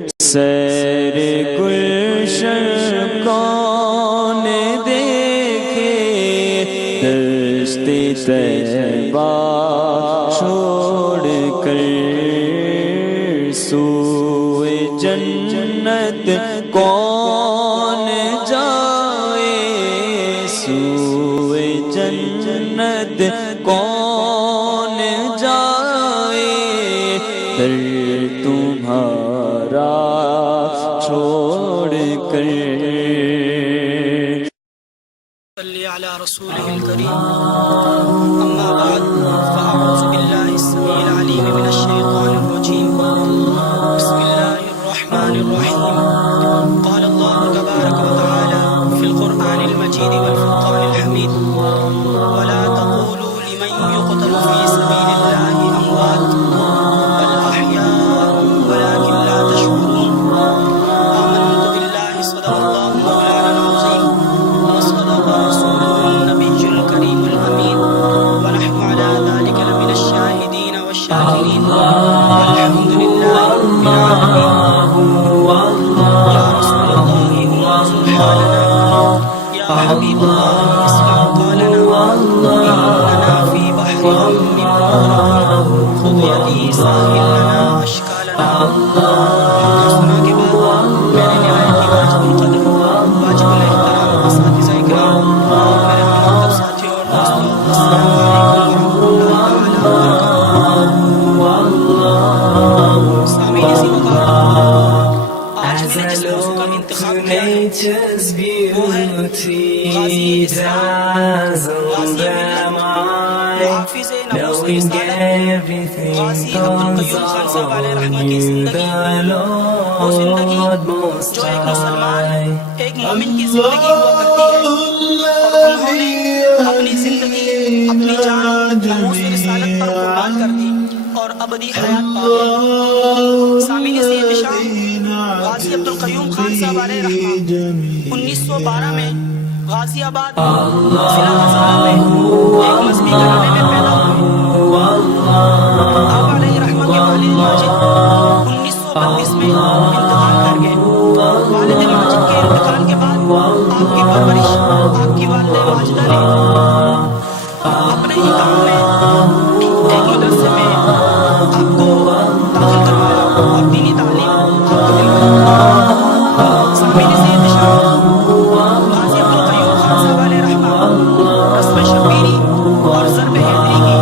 سیر گلشن کون دیکھے دشت طیبہ چھوڑ کر سوئے جنت کون جائے سوئے جنت کون جائے در تمہارا چھوڑ کر صلی علی رسولہ الکریم اما بعد فاعوذ باللہ السمیع العلیم من الشیطان الرجیم بسم اللہ الرحمن الرحیم قال اللہ تبارک وتعالی فی القرآن المجید والفرقان الحمید ولا تقولوا لمن يقتل في سبیل اللہ اموات بل احیاء ولكن لا تشعرون آمنت باللہ صدق اللہ مولانا العظیم وصدق رسوله النبي الكريم الأمين ونحن على ذلك لمن الشاهدين والشاكرين والحمد لله رب العالمين يا رسول الله سبحاننا يا حبيب الله اسمع قولنا إننا في بحر غم مغرق خذ يدي ساهل لنا أشكالنا سنا کے بعد میرے نہایت واجب القدر واجب الاحترام اساتذہ اکرام اور میرے ہم مکتب ساتھیوں اور دوستوں السلام علیکم ورحمۃ اللہ تعالی وبرکاتہ. سامعین اسی وقت آج میں نے جس موضوع کا انتخاب کیا ہے وہ ہے غازی اسلام غازی محافظ ناموس رسالت غازی عبدالقیوم خان صاحب علیہ رحمہ کی زندگی وہ زندگی جو ایک مسلمان ایک مومن کی زندگی ہوا کرتی ہے اور انہوں نے اپنی زندگی اپنی جان ناموس رسالت پر قربان کر دی اور ابدی حیات پا گئے. سامعین سے احتشام غازی عبدالقیوم خان صاحب علیہ رحمہ 1912 میں غازی آباد ضلع ہزارہ میں ایک مذہبی گھرانے میں پیدا ہوئے. آپ علیہ رحمہ کے والد ماجد 1932 میں انتقال کر گئے. والد ماجد کے انتقال کے بعد آپ کی پرورش آپ کی والدہ ماجدہ نے اپنے ہی گاؤں میں ایک مدرسے میں آپ کو داخل کروایا اور دینی تعلیم آپ کو دلوایا. سامعین سے احتشام غازی عبدالقیوم خان صاحب علیہ رحمہ رسم شبیری اور ضرب حیدری کی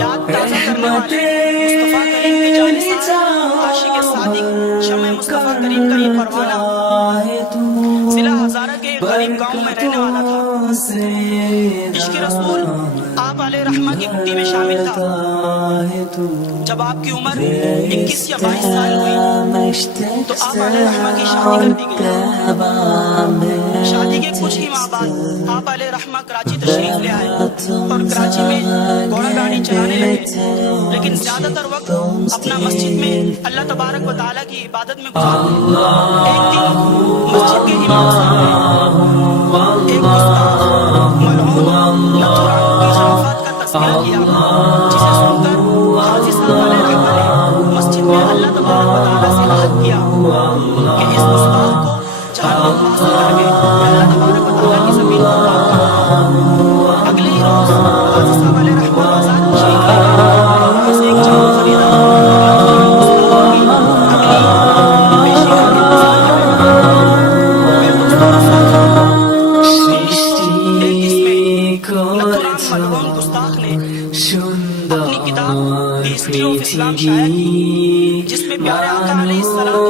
یاد تازہ کرنے والے مصطفیٰ کریم کے جانثار عاشق صادق شمع مصطفیٰ کریم کا یہ پروانہ ضلع ہزارہ کے غریب گاؤں میں رہنے والا تھا. عشق رسول آپ علیہ رحمہ کی گھٹی میں شامل تھا. جب آپ کی عمر 21 یا 22 سال ہوئی تو آپ علیہ رحمہ کی شادی کر دی گئی. شادی کے کچھ ہی ماہ بعد آپ علیہ رحمہ کراچی تشریف لے آئے اور کراچی میں گھوڑا گاڑی چلانے لگے, لیکن زیادہ تر وقت اپنا مسجد میں اللہ تبارک و تعالیٰ کی عبادت میں گزارتے. ایک دن مسجد کے امام صاحب نے ایک گستاخ ملعون نتھورام کی خرافات کا تذکرہ کیا, جسے سن کر غازی صاحب علیہ رحمہ نے مسجد میں اللہ تبارک و تعالیٰ سے عہد کیا کہ اس گستاخ کو جہنم پاس کر کے اللہ تبارک و تعالیٰ کی زمین کو پاک کروں. اگلے ہی روز غازی صاحب علیہ رحمہ آزاد تشریف لے گئے. بس ایک جان خریدا گستاخ کی اگلی پیشی کر کے گزار کے بیٹھا. میرے دوستوں اور ساتھیوں ایک اس میں نتھورام ملعون گستاخ نے اپنی کتاب دی ہسٹری آف اسلام شائع کی, جس میں پیارے آقا علیہ السلام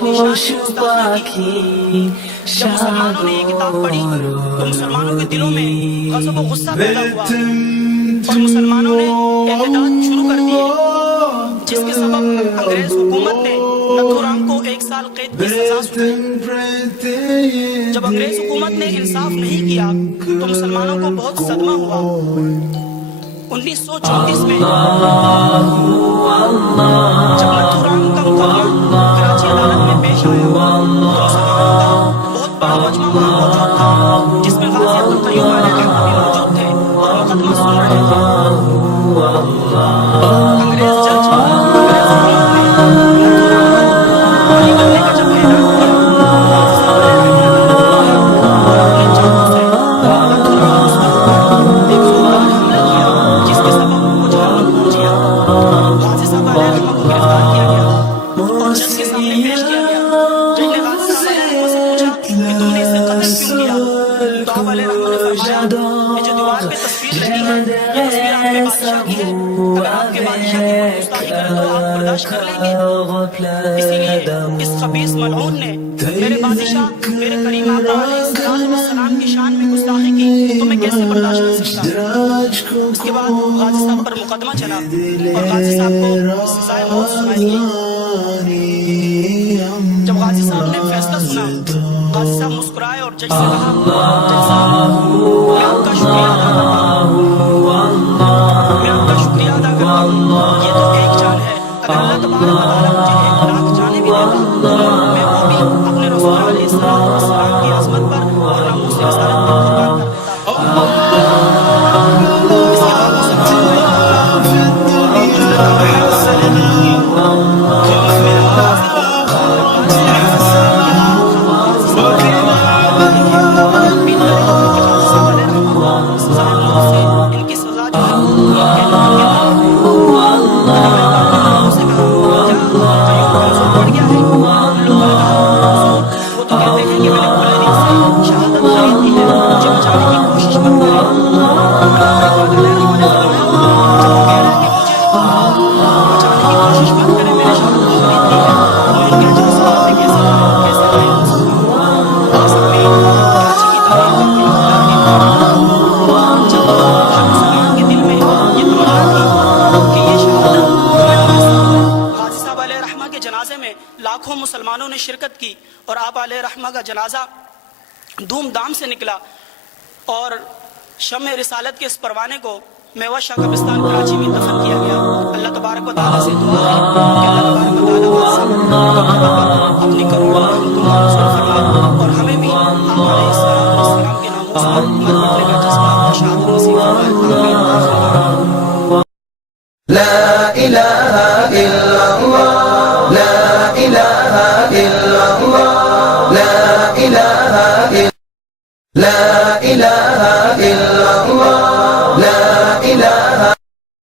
کی شان گستاخی کی. جب مسلمانوں نے یہ کتاب پڑھی تو مسلمانوں کے دلوں میں غضب و غصہ پیدا ہوا اور مسلمانوں نے احتجاج شروع کر دیے, جس کے سبب انگریز حکومت نے نتھورام کو 1 سال قید کی سزا سنائی. جب انگریز حکومت نے انصاف نہیں کیا تو مسلمانوں کو بہت صدمہ ہوا. 1934 میں جب نتھورام کا مقدمہ کراچی عدالت میں پیش آیا تو مسلمانوں کا بہت بڑا مجمع وہاں موجود تھا, جس میں غازی عبدالقیوم علیہ رحمہ بھی موجود تھے اور مقدمہ سن رہے تھے. انگریز جج انگریز حکومت نے نتھورام کو بری کرنے کا سامنے پیش کیا گیا. جج نے غازی صاحب علیہ رحمہ سے پوچھا کہ تم نے اسے قتل کیوں کیا؟ تو آپ علیہ رحمہ نے فرمایا یہ جو دیوار پہ تصویر لگی ہے یہ تصویر آپ کے بادشاہ کی ہے. اگر آپ کے بادشاہ کی کوئی گستاخی کرے تو آپ برداشت کر لیں گے؟ اسی لیے اس خبیث ملعون نے میرے بادشاہ میرے کریم آقا علیہ السلام کی شان میں گستاخی کی تو میں کیسے برداشت کر سکتا؟ اس کے بعد غازی صاحب پر مقدمہ چلا اور غازی صاحب کو سزائے موت سنائی گئی. جب غازی صاحب نے فیصلہ سنا غازی صاحب مسکرائے اور جج سے کہا جج صاحب میں آپ کا شکریہ ادا کرتا ہوں یہ تو ایک جان ہے اگر اللہ تبارک و تعالیٰ مجھے 1,00,000 جانیں بھی دیتا میں وہ بھی اپنے رسول علیہ السلام کی عظمت پر اور ناموس رسالت پر قربان کر دیتا. اس کے بعد مسلمان بھائی ان کی سزا جو ہے پڑ گیا ہے. وہ تو کہتے ہیں کہ میں نے پورے دن سے شہادت خرید دی ہے مجھے بچانے کی کوشش مت کرے. بچانے کی کوشش مت کرے میں نے شہادت خرید دی ہے تو ان کے جذبات میں کیسے لائے ہو سکتا ہوں. اصل میں کراچی کی تاریخ کا جب ہر مسلمان کے دل میں یہ تمنا تھی کہ یہ شہادت غازی صاحب علیہ رحمہ کے جنازے میں لاکھوں مسلمانوں نے شرکت کی اور آپ علیہ رحمہ کا جنازہ دھوم دھام سے نکلا اور شمع رسالت کے اس پروانے کو میوہ شاہ قبرستان کراچی میں دفن کیا گیا. اللہ تبارک و تعالیٰ سے دعا ہے کہ اللہ تبارک و تعالیٰ اپنی کروڑ رحمتوں کا نزول فرمائے اور ہمیں بھی آپ علیہ السلام کے ناموس پر مرنے کا جذبہ اور شہادت نصیب فرمائے.